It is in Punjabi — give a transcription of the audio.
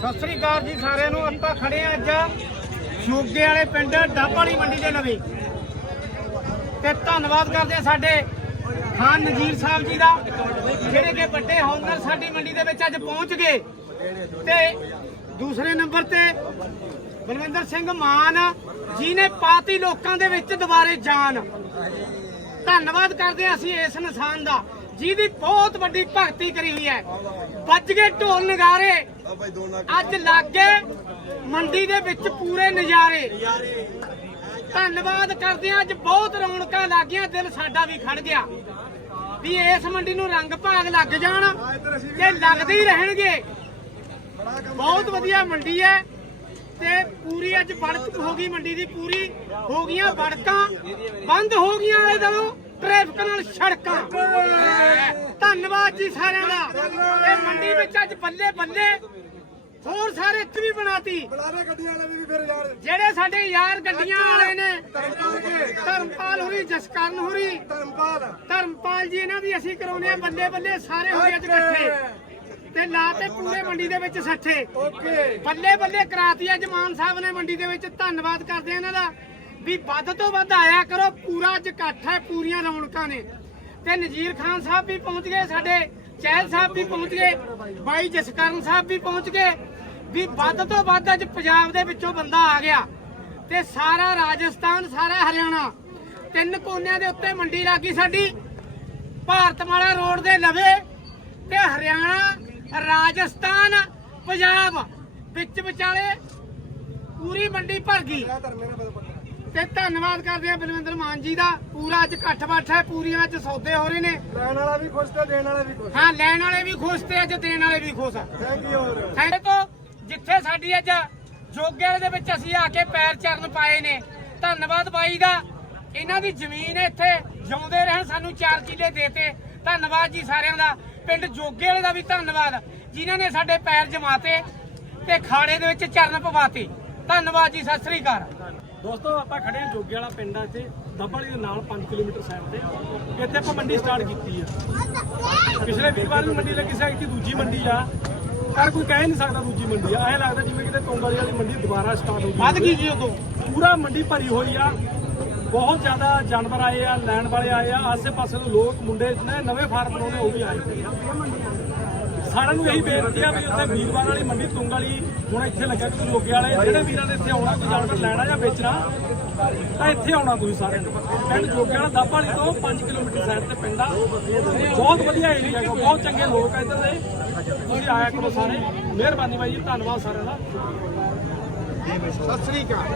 ਸਤਿ ਸ੍ਰੀ ਅਕਾਲ ਜੀ ਸਾਰਿਆਂ ਨੂੰ। ਆਪਾਂ ਖੜੇ ਆ ਅੱਜ ਸ਼ੋਗੇ ਵਾਲੇ ਪਿੰਡ ਡੱਬ ਮੰਡੀ ਦੇ ਨਵੇਂ। ਤੇ ਧੰਨਵਾਦ ਕਰਦੇ ਆ ਸਾਡੇ ਖਾਨ ਨਜੀਰ ਸਾਹਿਬ ਜੀ ਦਾ, ਜਿਹੜੇ ਕਿ ਵੱਡੇ ਹੌਲਦਾਰ ਸਾਡੀ ਮੰਡੀ ਦੇ ਵਿੱਚ ਅੱਜ ਪਹੁੰਚ ਗਏ। ਤੇ ਦੂਸਰੇ ਨੰਬਰ ਤੇ ਬਲਵਿੰਦਰ ਸਿੰਘ ਮਾਨ ਜੀ ਨੇ ਪਾਤੀ ਲੋਕਾਂ ਦੇ ਵਿੱਚ ਦੁਬਾਰੇ ਜਾਨ। ਧੰਨਵਾਦ ਕਰਦੇ ਹਾਂ ਅਸੀਂ ਇਸ ਇਨਸਾਨ ਦਾ। ਜਿਹਦੀ ਬਹੁਤ ਵੱਡੀ ਭਗਤੀ ਕਰੀ ਹੋਈ ਹੈ। ਵੱਜ ਗਏ ਢੋਲ ਨਗਾਰੇ। ਅੱਜ ਲੱਗੇ ਮੰਡੀ ਦੇ ਵਿੱਚ ਪੂਰੇ ਨਜ਼ਾਰੇ। ਧੰਨਵਾਦ ਕਰਦੇ ਹਾਂ, ਅੱਜ ਬਹੁਤ ਰੌਣਕਾਂ ਲੱਗੀਆਂ, ਦਿਲ ਸਾਡਾ ਵੀ ਖੜ ਗਿਆ। ਵੀ ਇਸ ਮੰਡੀ ਨੂੰ ਰੰਗ ਭਾਗ ਲੱਗ ਜਾਣ, ਤੇ ਲੱਗਦੇ ਹੀ ਰਹਿਣਗੇ। ਬਹੁਤ ਵਧੀਆ ਮੰਡੀ ਹੈ, ਤੇ ਪੂਰੀ ਅੱਜ ਬੜਕ ਹੋ ਗਈ ਮੰਡੀ ਦੀ, ਪੂਰੀ ਹੋ ਗਈਆਂ ਬੜਕਾਂ ਬੰਦ ਹੋ ਗਈਆਂ ਇਹ ਦਲੋਂ ਟ੍ਰੈਫਿਕ ਨਾਲ ਸੜਕਾਂ। ਧੰਨਵਾਦ ਜੀ ਸਾਰਿਆਂ ਦਾ। ਇਹ ਮੰਡੀ ਵਿੱਚ ਅੱਜ ਬੱਲੇ ਬੱਲੇ ਹੋਰ ਸਾਰੇ ਇੱਥੇ ਵੀ ਬਣਾਤੀ। ਬੁਲਾਰੇ ਗੱਡੀਆਂ ਵਾਲੇ ਵੀ ਫਿਰ ਯਾਰ। ਜਿਹੜੇ ਸਾਡੇ ਯਾਰ ਗੱਡੀਆਂ ਵਾਲੇ ਨੇ। ਧਰਮਪਾਲ ਕੇ। ਧਰਮਪਾਲ ਹੋਰੀ ਜਸਕਰਨ ਹੋਰੀ। ਧਰਮਪਾਲ। ਧਰਮਪਾਲ ਜੀ ਇਹਨਾਂ ਦੀ ਅਸੀਂ ਕਰਾਉਨੇ ਆ ਬੱਲੇ ਬੱਲੇ ਸਾਰੇ ਹੋ ਗਏ ਅੱਜ ਇਕੱਠੇ। ਤੇ ਲਾ ਤੇ ਪੂਰੇ ਮੰਡੀ ਦੇ ਵਿੱਚ ਸੱਠੇ। ਓਕੇ। ਬੱਲੇ ਬੱਲੇ ਕਰਾਤੀ ਅੱਜ ਮਾਨ ਸਾਹਿਬ ਨੇ ਮੰਡੀ ਦੇ ਵਿੱਚ। ਧੰਨਵਾਦ ਕਰਦੇ ਆ ਇਹਨਾਂ ਦਾ। ਵੀ ਵੱਧ ਤੋਂ ਵੱਧ ਆਇਆ ਕਰੋ, ਪੂਰਾ ਅੱਜ ਪੂਰੀਆਂ ਰੌਣਕਾਂ ਨੇ। ਤੇ ਨਜੀਰ ਖਾਨ ਸਾਹਿਬ ਵੀ ਪਹੁੰਚ ਗਏ, ਸਾਡੇ ਚਹਿਲ ਸਾਹਿਬ ਵੀ ਪਹੁੰਚ ਗਏ, ਬਾਈ ਜਸਕਰਨ ਸਾਹਿਬ ਵੀ ਪਹੁੰਚ ਗਏ। ਵੀ ਵੱਧ ਤੋਂ ਵੱਧ ਅੱਜ ਪੰਜਾਬ ਦੇ ਵਿੱਚੋਂ ਬੰਦਾ ਆ ਗਿਆ। ਤੇ ਸਾਰਾ ਰਾਜਸਥਾਨ, ਸਾਰਾ ਹਰਿਆਣਾ, ਤਿੰਨ ਕੋਨਿਆਂ ਦੇ ਉੱਤੇ ਮੰਡੀ ਲੱਗੀ ਸਾਡੀ। ਭਾਰਤਮਾਲਾ ਰੋਡ ਦੇ ਲਵੇ ਤੇ ਹਰਿਆਣਾ, ਰਾਜਸਥਾਨ, ਪੰਜਾਬ ਵਿੱਚ ਵਿਚਾਲੇ ਪੂਰੀ ਮੰਡੀ ਭਰ ਗਈ। ਤੇ ਧੰਨਵਾਦ ਕਰਦੇ ਆ ਬਲਵਿੰਦਰ ਮਾਨ ਜੀ ਦਾ। ਪੂਰਾ ਅੱਜ ਇਕੱਠ ਬੱਠ ਹੈ ਪੂਰੀਆਂ ਅੱਜ ਸੌਦੇ ਹੋ ਰਹੇ ਨੇ। ਲੈਣ ਵਾਲਾ ਵੀ ਖੁਸ਼ ਤੇ ਦੇਣ ਵਾਲਾ ਵੀ ਖੁਸ਼। ਹਾਂ ਲੈਣ ਵਾਲੇ ਵੀ ਖੁਸ਼ ਤੇ ਅੱਜ ਦੇਣ ਵਾਲੇ ਵੀ ਖੁਸ਼ ਆ। ਥੈਂਕ ਯੂ ਸਾਡੇ ਤੋਂ ਜਿੱਥੇ ਸਾਡੀ ਅੱਜ ਜੋਗੇ ਵਾਲੇ ਦੇ ਵਿੱਚ ਅਸੀਂ ਆ ਕੇ ਪੈਰ ਚਰਨ ਪਾਏ ਨੇ। ਧੰਨਵਾਦ ਬਾਈ ਦਾ। ਇਹਨਾਂ ਦੀ ਜ਼ਮੀਨ ਇੱਥੇ। ਜਿਉਂਦੇ ਰਹਿਣ ਸਾਨੂੰ ਚਾਰ ਕਿੱਲੇ ਦੇਤੇ ਧੰਨਵਾਦ ਜੀ ਸਾਰਿਆਂ ਦਾ। ਪਿੰਡ ਜੋਗੇ ਵਾਲੇ ਦਾ ਵੀ ਧੰਨਵਾਦ। ਜਿਨ੍ਹਾਂ ਨੇ ਸਾਡੇ ਪੈਰ ਜਮਾਤੇ ਤੇ ਖਾੜੇ ਦੇ ਵਿੱਚ ਚਰਨ ਪਵਾਤੇ। ਧੰਨਵਾਦ ਜੀ ਸਤਿ ਸ੍ਰੀ ਅਕਾਲ। ਦੋਸਤੋ ਆਪਾਂ ਖੜੇ ਹਾਂ ਜੋਗੇ ਵਾਲਾ ਪਿੰਡ ਆ ਇੱਥੇ ਦੱਬੜੀ ਦੇ ਨਾਲ 5 ਕਿਲੋਮੀਟਰ ਸਾਈਡ ਤੇ। ਇੱਥੇ ਆਪਾਂ ਮੰਡੀ ਸਟਾਰਟ ਕੀਤੀ ਆ। ਪਿਛਲੇ ਵੀਰਵਾਰ ਵੀ ਮੰਡੀ ਲੱਗੀ ਸੀ ਇੱਥੇ ਦੂਜੀ ਮੰਡੀ ਆ। ਪਰ ਕੋਈ ਕਹਿ ਨਹੀਂ ਸਕਦਾ ਦੂਜੀ ਮੰਡੀ ਆ। ਐਂ ਲੱਗਦਾ ਜਿਵੇਂ ਕਿਤੇ ਤੋਂਗਾਲੀ ਵਾਲੀ ਮੰਡੀ ਦੁਬਾਰਾ ਸਟਾਰਟ ਹੋ ਵੱਧ ਗਈ ਗਈ ਜੀ ਉਦੋਂ। ਪੂਰਾ ਮੰਡੀ ਭਰੀ ਹੋਈ ਆ। ਬਹੁਤ ਜ਼ਿਆਦਾ ਜਾਨਵਰ ਆਏ ਆ ਲੈਣ ਵਾਲੇ ਆਏ ਆ। ਆਸੇ-ਪਾਸੇ ਤੋਂ ਲੋਕ ਮੁੰਡੇ ਨੇ ਨਵੇਂ ਫਾਰਮ ਬਣਾਉਣੇ ਉਹ ਵੀ ਆਏ। ਸਾਰਿਆਂ ਨੂੰ ਇਹੀ ਬੇਨਤੀ ਆ ਵੀ ਉੱਥੇ ਵੀਰਵਾਰ ਵਾਲੀ ਮੰਡੀ ਤੁੰਗ ਵਾਲੀ ਹੁਣ ਇੱਥੇ ਲੱਗਾ ਕਿ ਲੋਕੇ ਵਾਲੇ ਜਿਹੜੇ ਵੀਰਾਂ ਨੇ ਇੱਥੇ ਆਉਣਾ ਕੋਈ ਜਾਨਵਰ ਲੈਣਾ ਜਾਂ ਵੇਚਣਾ ਤਾਂ ਇੱਥੇ ਆਉਣਾ ਤੁਸੀਂ ਸਾਰਿਆਂ ਨੇ। ਪਿੰਡ ਜੋਗੇ ਵਾਲਾ ਦੱਬ ਵਾਲੀ ਤੋਂ 5 ਕਿਲੋਮੀਟਰ ਸਾਈਡ ਤੇ ਪਿੰਡ ਆ। ਬਹੁਤ ਵਧੀਆ ਏਰੀਆ ਹੈਗਾ ਬਹੁਤ ਚੰਗੇ ਲੋਕ ਆ ਇੱਧਰ ਦੇ। ਤੁਸੀਂ ਆਇਆ ਕਰੋ ਸਾਰੇ। ਮਿਹਰਬਾਨੀ ਬਾਈ ਜੀ ਧੰਨਵਾਦ ਸਾਰਿਆਂ ਦਾ। ਸਤਿ ਸ੍ਰੀ ਅਕਾਲ।